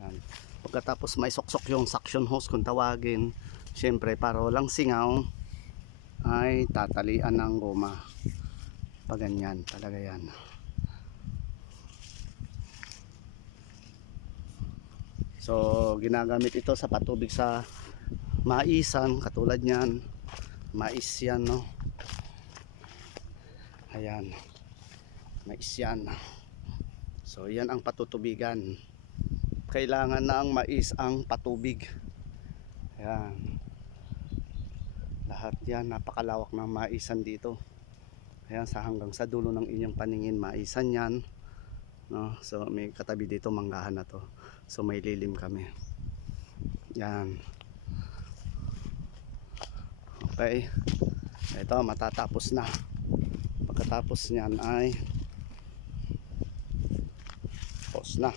Yan. Pagkatapos may soksok yung suction hose kung tawagin, syempre para walang singaw ay tatalian ng goma. Paganyan talaga yan. So ginagamit ito sa patubig sa maisan, katulad niyan. Mais yan, no? Ayan, mais yan. So yan ang patutubigan. Kailangan na ang mais ang patubig. Ayan, lahat yan, napakalawak ng maisan dito. Ayan, sa hanggang sa dulo ng inyong paningin maisan yan, no? So may katabi dito manggahan na to, so may lilim kami. Yan, okay. Ito matatapos na. Pagkatapos nyan ay pause na.